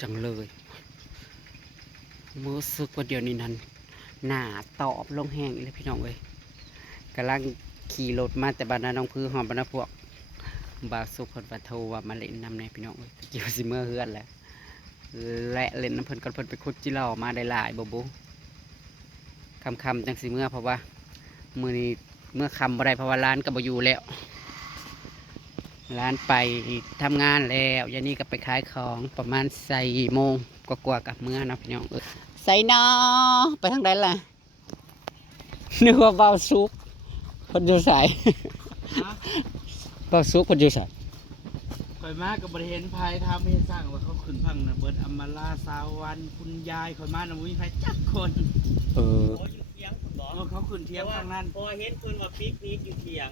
จังเลยรู้สึกว่าเดี๋ยวนี้นั้นหน้าตอบลงแห้งเลยพี่น้องเอ้ยกำลังขี่รถมาแต่บ้านน้องพื้นหอมบ้านพวกบาสุคนปะโทว่ามาเล่นน้ำในพี่น้องเอ้ยเกี่ยวสิเมื่อเฮือนแหละและเล่นน้ำเพิ่นก่อนเพิ่นไปขุดจิเหล่ามาได้หลายบ่บุคำจังสิเมื่อเพราะว่ามื้อนี้เมื่อคำบ่ได้เพราะว่าร้านก็บ่อยู่แล้วร้านไปทำงานแล้วยานี้ก็ไปขายของประมาณ4 โมงกว่าๆกับเมื่อนะพี่น้องใส่นอไปทางใดล่ะนึกว่าเบาซุกคนอยู่ใส่เบาซุกคนอยู่ใส่ ข่อยมากับบริเห็นภัยทำให้สร้างว่าเขาขึ้นพังนะเบิร์ดอำมาลาสาววันคุณยายข่อยมานะมีภัยจักคน โอ้อยู่เถียงคุณบอก เขาขึ้นเทียงทางนั้น พอเห็นคุณว่าปิกนิกอยู่เถียง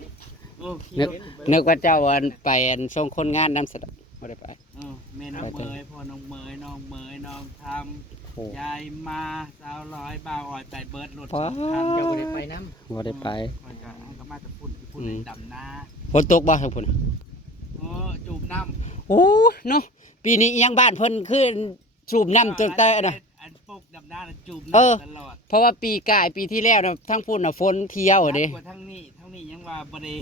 โอ้ขี้ นึกว่าเจ้าวันไปส่งคนงานน้ำสดไม่ได้ไป แม่น้องเมยพ่อน้องเมยน้องเมยน้องท โอ้ ำยายมาสาวร้อยบ่าวอ่อยไปเบิร์ดรถ ว้า เจ้าบ่ได้ไปน้ ไม่ได้ไป ข่อยก็มาแต่พุ่นในดำนา ฝนตกบ่ทั้งพุ่น โอ้จูบน้ำ โอ้เนาะปีนี้ยังบ้านเพิ่นขึ้นสูบน้ำจนแต่นะ อันปกดำนาจูบ เออ น้ำตลอด เพราะว่าปีกายปีที่แล้วนะทั้งพุ่นน่ะฝนเที่ยวเด้ กว่าทั้งนี้ยังว่าบริ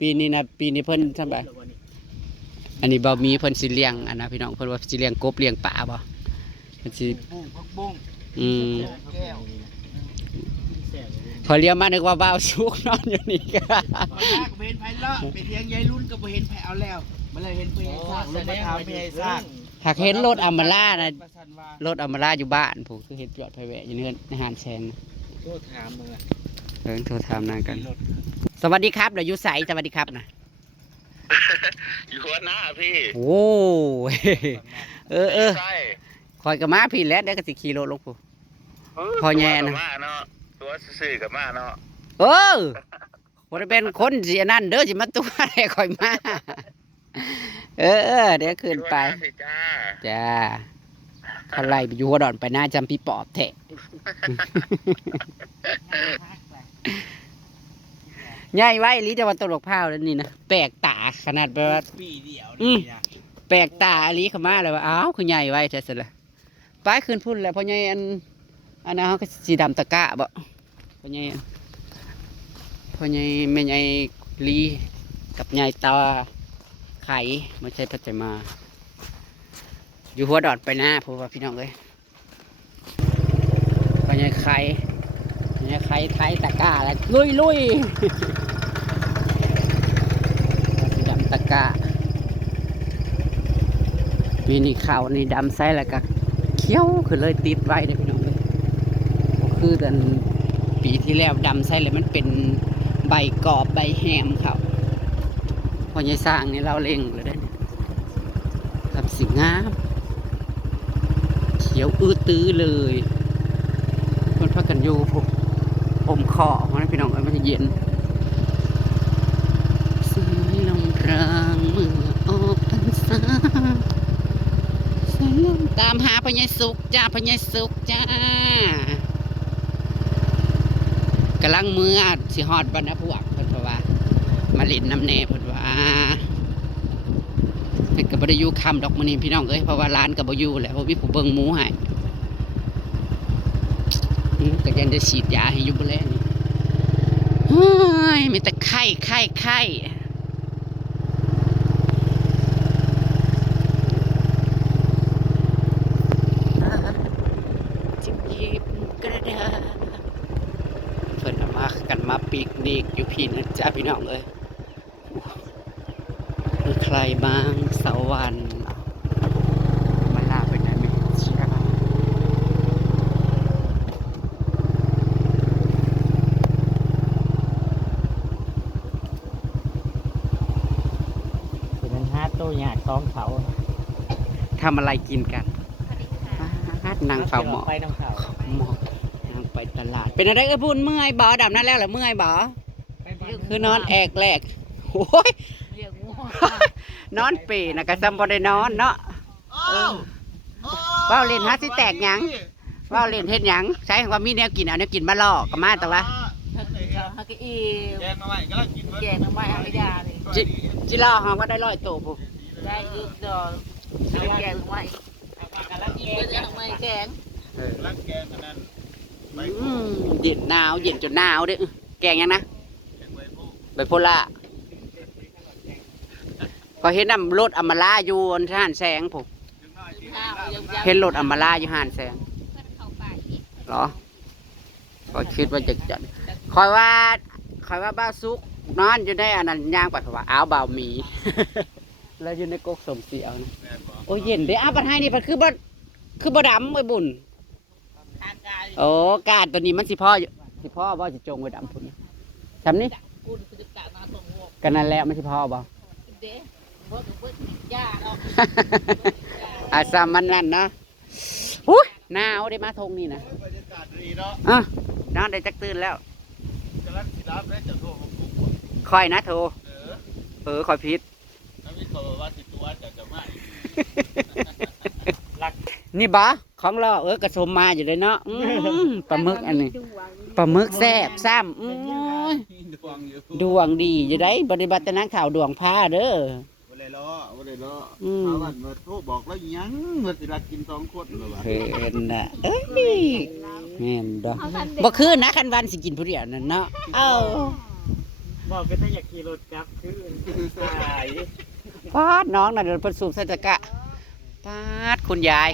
ปีนี้นะปีนี้เพิ่นทำไปอันนี้บ่มีเพิ่นสิเลี้ยงอันนะพี่น้องเพิ่นว่าสิเลี้ยงกบเลี้ยงปลาบ่เพิ่นสิ บุ้งพักบุ้ง อืม แก้ว พอเลี้ยวมานึกว่าบ้าวสุกนอนอยู่นี่ก็ ตอนแรกเห็นไผ่เลาะไปเทียงยายรุ่นก็บ่เห็นไผ่เอาแล้วมันเลยเห็นไผ่สร้างลงมาทำไผ่สร้าง หากเห็นรถอัมมาล่านะ ประสันว่าร ถอัมมาล่าอยู่บ้านผมคือเห็นจอดไฟแวะอยู่ในหานแชน โทษถามมึงอ่ะ โทรถามนางกัน สวัสดีครับเดี๋ยวอยู่ใสสวัสดีครับนะ อยู่หัวหน้าพี่ โอ้ยเออ ใช่ คอยกับมาพี่แล้วเดี๋ยวก็สิขี่รถลงปุ๊พอแย่นะ ตัวกับมาเนาะตัวซื่อๆกับมาเนาะ เออคนเป็นคนเสียนั่นเด้อสิมาตัวอะไรคอยมาเออเดี๋ยวขึ้นไป อยู่หัวหาสิจ้า จ้าอะไรไปอยู่หัวดอนไปหน้าจำพี่ปอบแทะใหญ่ไว้ลิจะวันตลกพร้าวแล้วนี่นะแปลกตาขนาดแบบว่า ปีเดียวนี่นะ แปลกตาอลีเข้ามาเลยว่าอ้าวคือใหญ่ไว้แท้ๆเลยป้ายขึ้นพุ่นแล้วเพราะใหญ่อันนั้นเขาก็สีดำตะกะบ่เพราะใหญ่แม่ใหญ่ลีกับใหญ่ตาไข่ไม่ใช่พัชมาอยู่หัวดอดไปหน้าพูดว่าพี่น้องเลยเพราะใหญ่ไข่ไทยตะกะแล้วลุยสีดำตะกะปีนี้ขาวนี่ดำใสแล้วก็เขียวคือเลยติดไว้เลยพี่น้องเลยคือกันปีที่แล้วดำใสเลยมันเป็นใบกรอบใบแหมเขาพอใหญ่สร้างนี่เราเล่งเลยได้ทำสิ่งงามเขียวตื้อเลยคนพักกันอยู่ผมอมคอของพี่น้องมันจะเย็นสวยลงรางเมื่อออกพรรษาตามหาพญายสุกจ้าพญายสุกจ้ากำลังมือสิฮอดบรรณพวกเพิ่นว่ามาเล่นน้ำแน่เพิ่นว่าเพิ่นก็บ่ได้อยู่ค่ำดอกมื้อนี้พี่น้องเอ้ยเพราะว่าร้านก็บ่อยู่แล้วบ่มีผู้เบิ่งหมูให้ก็ยังได้ฉีดยาให้อยู่บ่แล้วนี่เฮ้ยมีแต่ไข้จิบยิบกระดาษเพิ่นเอามากันมาปิกนิกอยู่พี่นะจ้าพี่น้องเอ้ยมีใครบ้างสวรรค์มาลาไปไหนไม่ทราบ คือมันหาตัวหยาดของเขา ทำอะไรกินกันฮัดนางเฝ้าหมอ ไปน้ำเขา หมอนางไปตลาด เป็นอะไรก็พูดเมื่อยบ่ดำนั่นแล้วเหรอเมื่อยบ่คือนอนแอกแหลกโอ้ยนอนปีนะกระซำบ่ได้นอนเนาะว่าวเล่นฮัดสิแตกหยังว่าวเล่นเฮ็ดหยังใช้คำว่ามีแนวกินเอาแนวกินมาล่อก็มาแต่ว่า ฮักอี แกงมาใหม่ก็กิน แกงน้ำมันไม่ได้เลย จิล่อเขาก็ได้100 ตัวปุ๊ ได้อีกดอกแกงน้ำมัน แกง รักแกงอันนั้นใบ เย็นหนาวเย็นจนหนาวเด้อแกงยังนะ แกงใบโพ ใบโพล่าก็เห็นน้ำรถอำมาลาอยู่อันห้านแสงผม น้อยสิ ข้าวยัง เห็นรถอำมาลาอยู่ห้านแสงเหรอก็คิดว่าจะจัดคอยว่าบ้าวซุกนอนอยู่ในอันนั้นย่างไปเพราะว่าอ้าวบ่าวหมี แล้วอยู่ในกกสมเสียวนะ แม่นบ่ โอ้เย็นเด้ออ้าวปัญหานี่มันคือบ่ดำไอ้บุญ ทางกาย โอ้กาดตัวนี้มันสิพ่อว่าสิจงไว้ดำพุ่นทำนี่ กูจะกะมาส่งหัว กันนั่นแหละมันสิพ่อบ่ เด้บ่ถูกบ่ย่าเนาะ อาซามันนั่นนะหุ้ยหนาวได้มาทงนี่นะ บรรยากาศดีเนาะ อ่ะนอนได้จักตื่นแล้ว กำลังสิรับได้จะโทรของกู คอยนะโทรคอยพิษ แล้วมีคนว่าสิตัวจะมาอีก นี่บ่ของเรากระสมมาอยู่เลยเนาะปลาหมึกอันนี้ปลาหมึกแซ่บซ้ำดวงอยู่ ดวงดีอยู่ได้ปฏิบัตินักข่าวดวงผ้าเด้อ บ่ได้ล้อชาวบ้านมาโทรบอกแล้วยังว่าสิรักกิน2คนแล้วว่า เห็นน่ะเอ้ยแม่นดอกบ่คืนนะคันวันสิกินผู้เดียวนั่นเนาะเอ้า บอกเป็นถ้าอยากขี่รถกลับคือสาย ปาดน้องน่ะเดินเพิ่นสูบใส่ตะกะปาดคุณยาย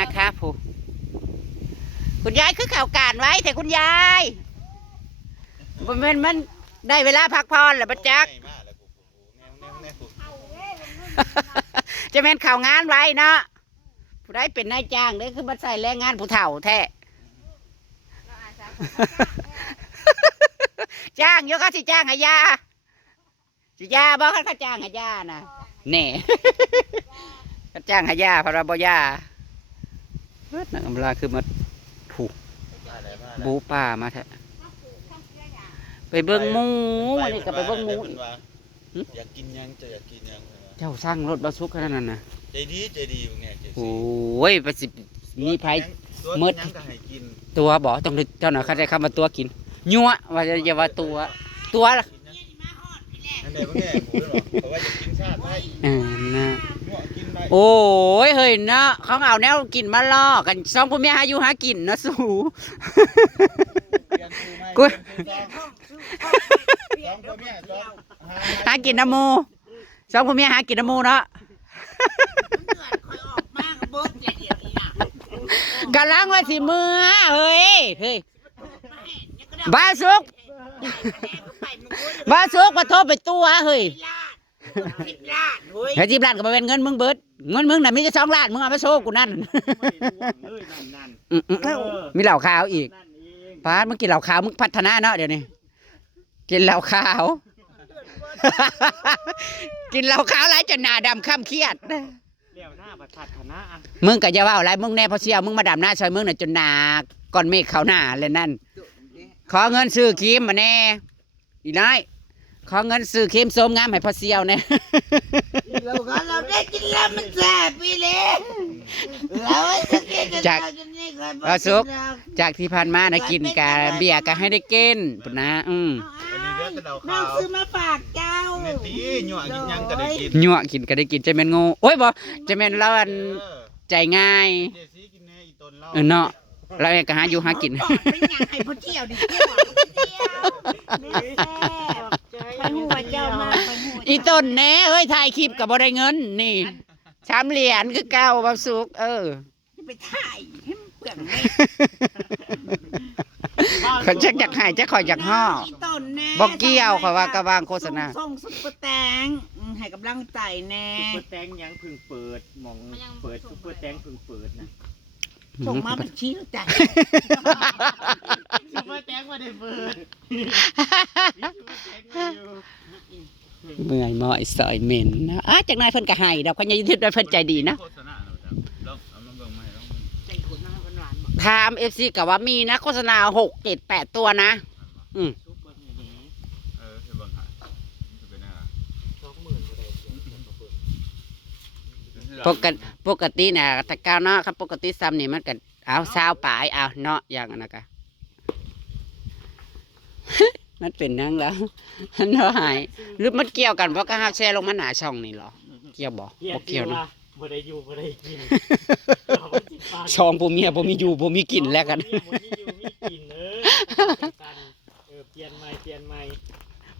นะคะผู้คุณยายคือข่าวการไว้แต่คุณยายบ่แม่นมันได้เวลาพักผ่อนแล้วบัดจัก จะแม่นข่าวงานไว้เนาะผู้ใดเป็นนายจ้างเด้อคือมาใส่แรงงานผู้เฒ่าแท้ จ้างเยอะก็สิจ้างให้ยาสิยาบ่เขาจ้างให้ยานะแน่ เขาจ้างให้ยาเพราะว่าบ่ยานักอำลาคือมาผูกบูป่ามาแท้ไปเบิ่งหมูวันนี้ก็ไปเบิ่งหมูอีก อยากกินยังจะอยากกินยัง เจ้าสร้างรถบัสซุกขนาดนั้นนะ ใจดีอยู่เนี่ย โอ้ยประสิมีไผ เมื่อยังก็ให้กิน ตัวบ่ต้องเจ้าหน่อยเขาได้คำว่าตัวกินยั่วว่าอย่าว่าตัวล่ะ อันไหนบ่แน่กูหรอกเพราะว่าอยากกินชาติไว้ นะ มั่วกินได้ โอ้ยเฮ้ยเนาะเขาเอาแนวกินมาล่อกันสองพ่อแม่หาอยู่หากินเนาะสู่ กู หากินน้ำมูสองพ่อแม่หากินน้ำมูเนาะกำลังว่าสิมือเฮ้ยบ้าสุกมาโทษไปตัวเฮ้ยเฮ้ย10 ล้านก็มาเป็นเงินมึงเบิดเงินมึงน่ะมีแค่2 ล้านมึงเอามาโชว์กูนั่นมีเหล้าขาวอีกป้ามึงกินเหล้าขาวมึงพัฒนาเนาะเดี๋ยวนี้กินเหล้าขาว กินเหล้าขาวหลายจนหน้าดำข้ามเครียด เลี้ยวหน้าประทัดคณะ มึงก็จะว่าอะไรมึงแน่พอเสียวมึงมาดำหน้าซอยมึงน่ะจนหนาก้อนเมฆเขาหน้าเลยนั่นขอเงินซื้อครีมมาแน่อีน้อยขอเงินซื้อครีมโสมงามให้พอเสียวแน่ เราได้กินแล้วมันแซ่บพี่เล็กเราจะกิน จากเอาสุกจากที่ผ่านมานะกินกาเบียร์ก็ให้ได้กินปุ่นนะวันนี้เลือดกระเดา น้อ ขาง ว ซื้อมาฝากเจ้า เนตียั่วกินยังก็ได้กิน ยั่วกินก็ได้กินจะแม่นโง่โอ้ยบ่จะแม่นเราอันใจง่าย เจสีกินแน่อีต้นเล่า เนาะเราเองก็หาอยู่หากิน เป็นยังไงพอเที่ยวดิเที่ยวไปหัวเจ้ามาไปหัว อีต้นแหน่เฮ้ยถ่ายคลิปกับบ่ได้เงินนี่3 เหรียญคือเก่าบ่สุกไปถ่ายให้มันเปลืองไม่ เขาจักอยากหายจักคอยอยากห่อบ่เกี่ยวเขาว่ากระวางโฆษณา ส่งซุปเปอร์แตงให้กำลังใจแน่ ซุปเปอร์แตงยังเพึ่งเปิดมองเปิดซุปเปอร์แตงเพึ่งเปิดนะ ส่งมาบัญชีแล้วจ้ะ ซุปเปอร์แตงไม่ได้เปิด เมื่อยหมอยสอยเหม็นนะจากนายเพิ่นก็ให้ดอกเพิ่นยังยึดด้วยเพิ่นใจดีนะ โฆษณาเราจ้ะลองเอามาเบิ่งมาให้ลอง ใจคนหน้าหวานๆ ถาม FC ก็ว่ามีนะโฆษณา6 7 8ตัวนะ ซุปเปอร์อย่างนี้ เฮ็ดเบิ่งหาจะเป็นอะไร 20,000ก็ได้ ปกติน่ะแต่ก้าวเนาะครับปกติซ้ำนี่มันก็เอา20 ปลายเอาเนาะอย่างนั้นก็ มันเป็นนังแล้วมันเนาะหายหรือมันเกี่ยวกันเพราะก็หาแชร์ลงมาหน้าช่องนี่เหรอเกี่ยวบ่บ่เกี่ยวเนาะ บ่ได้อยู่บ่ได้กินเราจ ชองผมเมียผมมีอยู่ผมมีกินแล้วกัน มีอยู่มีกินเปลี่ยนใหม่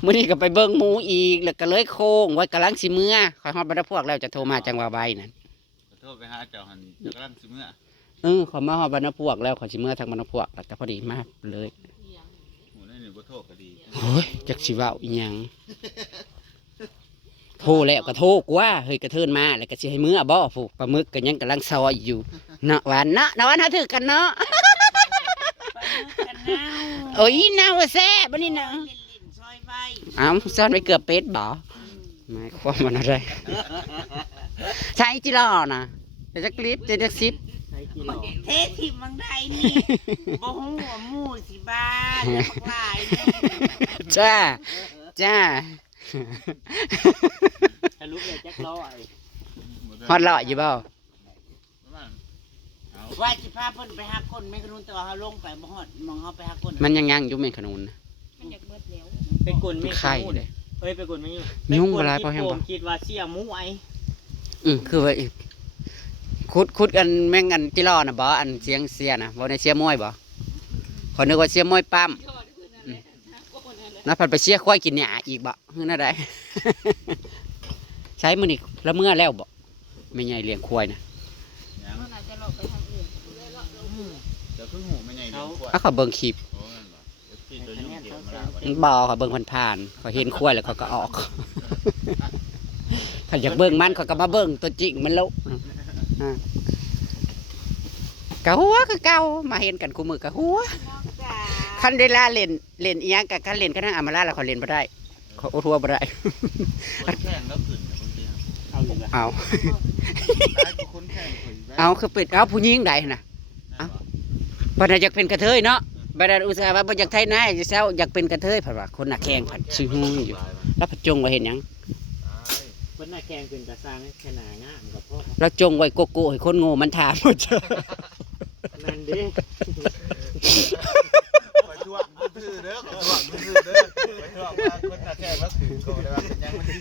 มื้อนี้ก็ไปเบิ่งหมูอีกแล้วก็เลยโค้งไว้กำลังสิเมื่อขอยฮอดบรรพวกแล้วจะโทรมาจังว่าใบนั่น ขอโทษไปหาเจ้าหันจะกำลังสิเมื่อ ขอยมาฮอดบรรพวกแล้วขอยสิเมื่อทางบรรพวกแล้วก็พอดีมาเลย หมูนั่นนี่บ่โทษก็ดี โอ้ยจักสิเว้าอีหยังโทรแล้วก็โทรกว่าเฮ้ยกระเทินมาแล้วก็สิให้มื้อบ่ผู้ปลาหมึกก็ยังกำลังซอยอยู่เนาะหวานเนาะหวานเฮาถือกันเนาะ โอ้ยน่าว่าแซ่บบัดนี้นะ ซอยใบ อ้าวซ่อนไว้เกือบเป็ดบ่หมายความว่าอะไรใช้จิรอน่ะเดี๋ยวจะคลิปเดี๋ยวจะซิป ใช้กี่หลอก เทสิมังไดนี่บ่ฮู้ว่าหมู่สิบ้าแล้วบักหลายเด้อ จ้าจ้า ทะลุเลยแจ็คล้อไอ้ ฮอดเลาะอยู่บ่ ว่าสิพาเพิ่นไปหาคนแม่กระนุนแต่ว่าเฮาลงไปบ่ฮอดมองเฮาไปหาคน มันยังอยู่เมนขนุนนะ มันอยากเบิดแล้ว ไปกลไม่ ไข่เลย เอ้ยไปกลไม่ ยุ่งเวลาพอแห้ง ผมคิดว่าเสียหมูไอ้ คือว่าอีกคุดกันแม่งอันจิรอน่ะบ่อันเสียงเสียน่ะบ่ได้เสียมวยบ่ขอยนึกว่าเสียมวยปั๊มนับพันไปเสียควายกินหญ้าอีกบ่คือนั่นได้ ใช้มื้อนี้ละเมื่อแล้วบ่ไม่ใหญ่เลี้ยงควายน่ะ มันอาจจะหลอกไปทางอื่น เดี๋ยวเพิ่งหูไม่ใหญ่เลี้ยงควาย ถ้าเขาเบิ่งคลิป โอ้ยเหรอเดี๋ยวพี่ตัวยุ่งเกี่ยวมาแล้ว บ่เขาเบิ่งผ่านๆเขาเห็นควายแล้วเขาก็ออก ถ้าอยากเบิ่งมันเขาก็มาเบิ่งตัวจริงมันแล้วกะหัวคือเก่ามาเห็นกันคู่มือกับหัว จ้า คันเวลาเล่นอีหยังกับคันเล่นกันทางอามาลาแล้วเขาเล่นบ่ได้เขาโอทัวบ่ได้ คนแข่งแล้วขึ้นนะบางที เอาอยู่ละ เอา ตายก็คนแข่งขึ้น เอาคือเป็ดเอาผู้หญิงใดน่ะบ่ได้อยากเป็นกระเทยเนาะบ่ได้อุตส่าห์ว่าบ่อยากไทยนายจะเซาอยากเป็นกระเทยเพิ่นว่าคนน่ะแข่งผัดซื้อฮู้อยู่แล้วผัดจงไว้เห็นหยัง เพิ่นน่ะแกงเป็นกระซังแค่หนางามกับพ่อ แล้วจงไว้โกโก้ให้คนโง่มันถามหมด นั่นดิ ไปทวงมือเด้อไปทวงมือเด้อไปทวงมาคนน่ะแข่งแล้วขึ้นก็ได้ว่าเป็นยังมันที่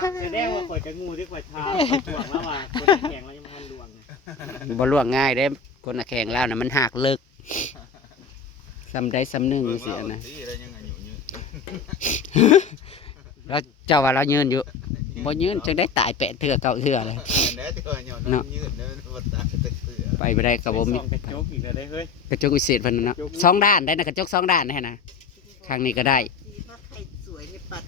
ขึ้น จะได้ว่าข่อยกับงูที่ข่อยทาห่วงแล้วว่าคนแข่งแล้วยังมันลวง บ่ล่วงง่ายเด้คนน่ะแข่งแล้วน่ะมันหักเลิกซ้ำใดซ้ำหนึ่งสิอันนะ ที่ได้ยังไงอยู่ยืน แล้วเจ้าว่าเรายืนอยู่บ่ยืนจังได้ตายแปะเถื่อเก่าเถื่อเลย แน่ที่ว่าหย่อนยืนเด้อวัดตาตะเสือ ไปบ่ได้ก็บ่มี ส่องกระจกอีกแล้วได้เฮ้ย กระจกวิเศษเพิ่นน่ะเนาะสองด้านได้นะกระจกสองด้านได้นะข้างนี้ก็ได้ ถ้าใครสวยนี่ปัด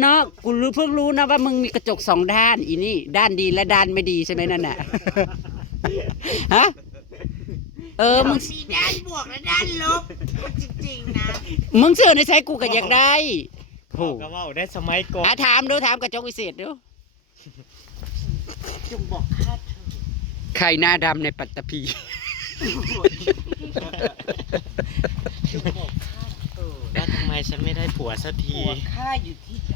เนาะกูรู้เพิ่งรู้นะว่ามึงมีกระจกสองด้านอีนี่ด้านดีและด้านไม่ดีใช่ไหมนั่นน่ะ ฮะมึง มีด้านบวกและด้านลบจริงๆนะ มึงเชื่อในใช้กูก็อยากได้โห ก็ว่าได้สมัยก่อน ถามดูถามกระจกวิเศษดู จงบอกข้าเธอ ใครหน้าดำในปัตตภี จงบอกข้าเธอ แล้วทำไมฉันไม่ได้ผัวสักที หัวข้าอยู่ที่ไหน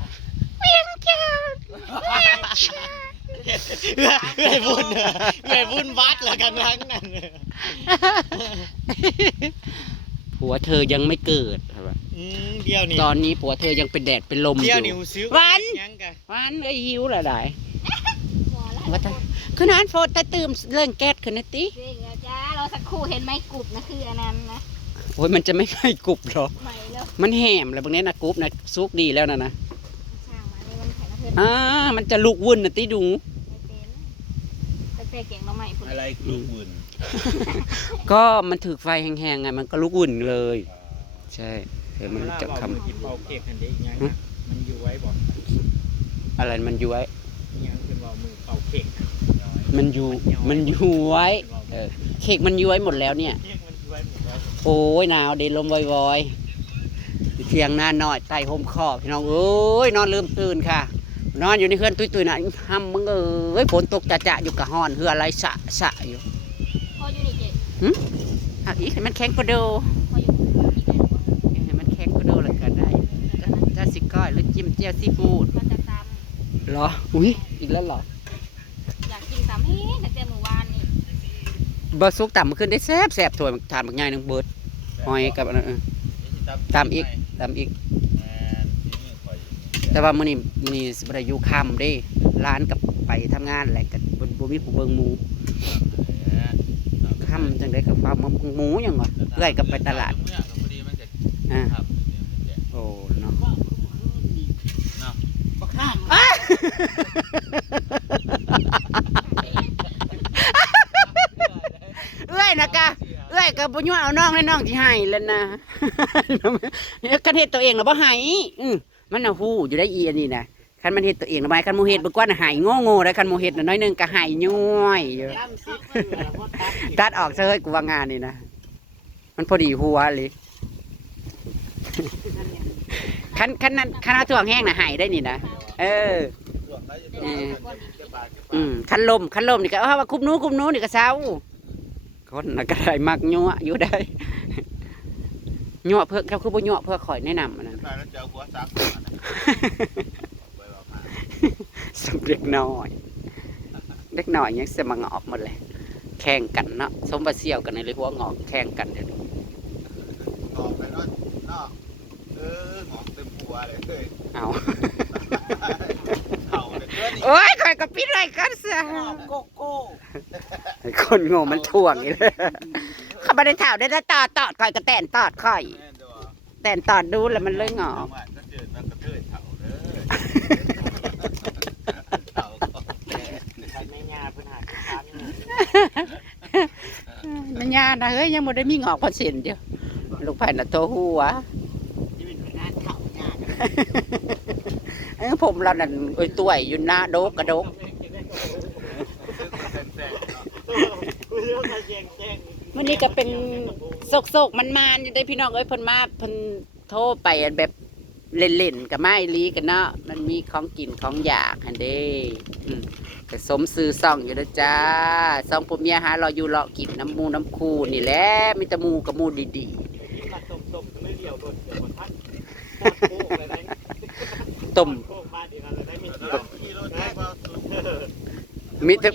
เอ้ยบุญวัดเหรอกันทั้งนั้น ผัวเธอยังไม่เกิดครับ เดียวนี่ ตอนนี้ผัวเธอยังเป็นแดดเป็นลมอ เดียว ยู่ นี่ซื้อ วัน ยังกะ วันเอ้ยหิวละได้ หัวแล้ว ว่าแต่ขนาดโฟดแต่ตื่มเรื่องแก๊สขึ้นนะติ จริงนะจ้าเราสักครู่เห็นไหมกลุ่มนะคืออันนั้นนะ โอ้ยมันจะไม่ไหม้กรุบหรอก ใหม่แล้ว มันแหมแล้วบางนี้นะกรุบนะซุกดีแล้วนะ ช่างมานี่มันแข็งนะเพื่อน มันจะลุกวุ่นนะติดุง ไม่เป็นแต่เก่งเราใหม่คุณ อะไรลูกบุญ ก็มันถือไฟแห้งๆไงมันก็ลุกวุ่นเลย ใช่เดี๋ยวมันจะค ที่เป่าเค้กกันได้ยังนะมันอยู่ไว้บอก ำอะไรมันย้วย ยังคือว่ามือเป่าเค้ก มันย้วยเค้กมันย้วยหมดแล้วเนี่ย เค้กมันอยู่ไว้หมดแล้ว โอ้ยหนาวเดินลมวอยๆเที่ยงหน้าน้อยไต่ห่มคอบพี่น้องเอ้ยนอนลืมตื่นค่ะ นอนอยู่ในเฮือนตุ้ยๆน่ะห้ำมึงเอ้ยฝนตกจะๆอยู่กับห้อนเฮืออะไรสะอยู่ พออยู่นี่เจ๊ หักอีกให้มันแข็งกระโด พออยู่นี่ได้หรอ ให้มันแข็งกระโดแล้วก็ได้จะสิก้อยหรือจิ้มเจียวซีฟู้ด มันจะต เหรออุ้ยอีกแล้วเหรอ ำอยากกินตำเฮ้แต่เต็มหมู่บ้านนี่ บะซุกต่ำมาขึ้นได้แซ่บๆถ้วยทานบักใหญ่นึงเบิดหอยกับอันนั้นตามอีก แต่ว่ามื้อนี้สิบ่ได้อยู่ค่ำเด้ร้านกับไปทำงานแหละกันบ บ่มีผู้เบิ่งหมูค่ำจังได๋ก็ฟ้าหมูหยังวะเอื้อยก็ไปตลาด เมื่อก็พอดีมันจะ อ่า ครับ โอ้เนาะ บักข้าม เอื้อยนะกะเอื้อยก็บ่ยั่วเอาน้องให้น้องสิให้แล้วนะ คันเฮ็ดตัวเองน่ะบ่ให้มันน่ะฮู้อยู่ได้อีอันนี้นะคันมันเฮ็ดตัวเองน่ะบ่ให้คันหมู่เฮ็ดบ่กว่าน่ะให้โง่ๆได้คันหมู่เฮ็ดน่ะน้อยหนึงก็ให้ย้อยอยู่ ย่ำซิเพื่อพ่อตัด ตัดออกซะเฮ้ยกูว่างานนี่นะมันพอดีหัวเลย คันเอาถ่วงแห้งน่ะให้ได้นี่นะเออ ส่วนไรจะ เออ จะบาดจะ คันลมนี่ก็ว่าคุบหนู้นี่ก็เซาคนน่ะก็ได้มักยั่วอยู่ได้ ยั่วเพื่อเขาคือบ่ยั่วเพื่อข่อยแนะนำอันนั้น บาดแล้วจะเอาหัวซักไปบอกมา สำเร็จน้อยเด็กน้อยยังจะมางอกหมดเลยแข่งกันเนาะสมบัติเสี่ยวกันในเลยหัวงอกแข่งกันเดี๋ยวนี้ ออกไปนอกหอกเต็มหัวเลยเฮ้ย เอา เข่าเลยเพื่อนนี่ โอ้ยข่อยก็ปิดไว้กันซะ โกโก้ ไอ้คนโง่มันถ่วงอีกเลยเขาไม่ได้ถามได้ตอดข่อยก็แต่นตอดข่อย แม่นตัว แต่นตอดดูแล้วมันเลยงอก ก็เจอมันกระเทยเข่าเด้อเข่า ใครไม่งาเพิ่นหาสิทานนี่ มันยานะเฮ้ยยังบ่ได้มีงอกพอเส้นเดียวลูกไผ่น่ะโตหัว ที่เป็นงานเข่าหน้า ผมเรานั่นโอ้ยตัวอยู่หน้าโดกกระโดก วันนี้ก็เป็นโศกมันอยู่ได้พี่น้องเอ้ยเพิ่นมาเพิ่นโทรไปแบบเล่นๆกับไม้ลีกันเนาะมันมีของกินของอยากหันเด้ก็สมซื้อซ่องอยู่แล้วจ้าซ่องผมเมียหารออยู่รอกินน้ำมูน้ำคูนี่แหละมีแต่หมูกับหมูดี ตัดตรงๆไม่เดียวโดนเดี๋ยวบ่ทันโคตรโคกเลยได้ ๆต้ม โคกบ้านนี่อะไรได้มีเดียว ขี่รถได้มาสุด มีแต่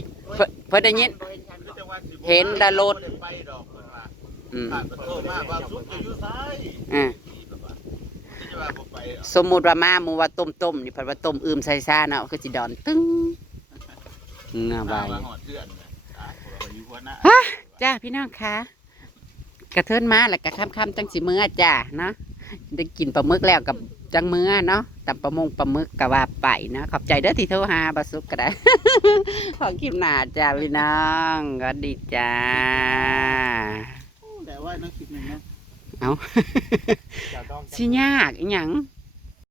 เพิ่นได้ยิน เห็นดารถ ไปดอกเพิ่นว่า อืม ผ่านประตูมาว่าสุดจะอยู่ซ้าย อ่า ที่จะว่าบ่ไป สมมุติว่ามาหมูว่าต้มนี่เพิ่นว่าต้มอืมใส่ซ่าเนาะคือสิดอนตึ้งงาบาย ว่าหอดเทือนนะอยู่หัวหน้า จ้าพี่น้องคะกระเทินมาแล้วก็ค่ำๆจังสิมื้อจ้าเนาะได้กินปลาหมึกแล้วกับจังมื้อเนาะตำปลาหมึกก็ว่าไปนะขอบใจเด้อที่โทรหาบ่สุกก็ได้ ขอคลิปหน้าจ้าพี่น้องก็ดีจ้า แต่ว่านักคิดหนึ่งนะ เอา เดี๋ยวต้อง สิยากอีหยัง เ